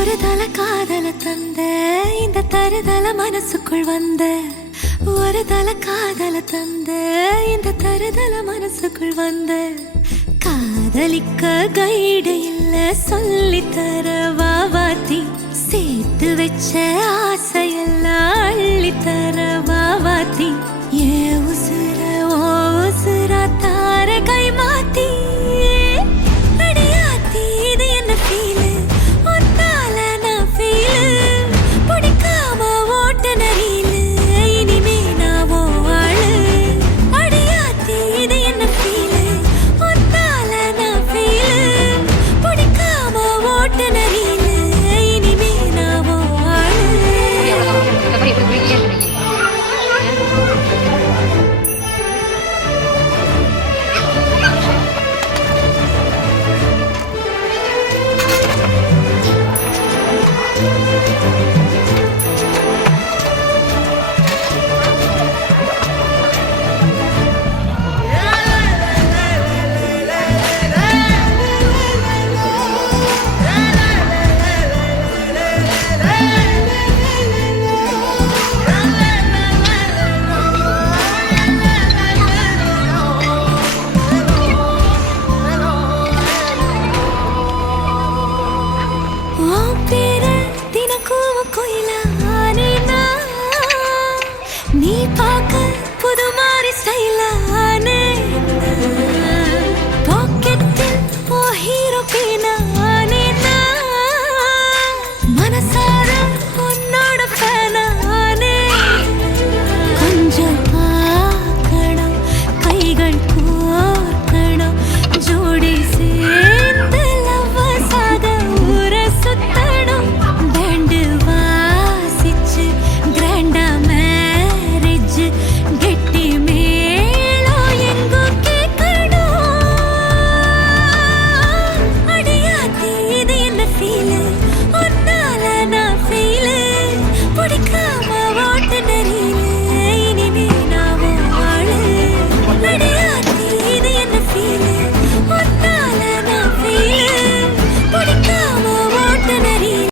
ஒரு தல காதல தந்த இந்த தருதல மனசுக்குள் வந்த ஒரு தல காதல தந்த இந்த தருதல மனசுக்குள் வந்த காதலிக்க கைடு இல்ல சொல்லித்தர வாவாத்தி சேர்த்து வச்ச ஆசையெல்லாம் அள்ளித்தர வாவாத்தி ஏ உசுர ஓ உசுரா தார கை மாத்தி அடியாத்தி இது என்ன ஃபீலு ஒத்தால நான் ஃபீலு பிடிக்காம ஓட்ட நரீலு இனிமே நான் ஓ ஆளு அடியாத்தி இது என்ன ஃபீலு ஒத்தால நான் ஃபீலு பிடிக்காம ஓட்ட நரீலு இனிமே நான் ஓ ஆளு. Won't be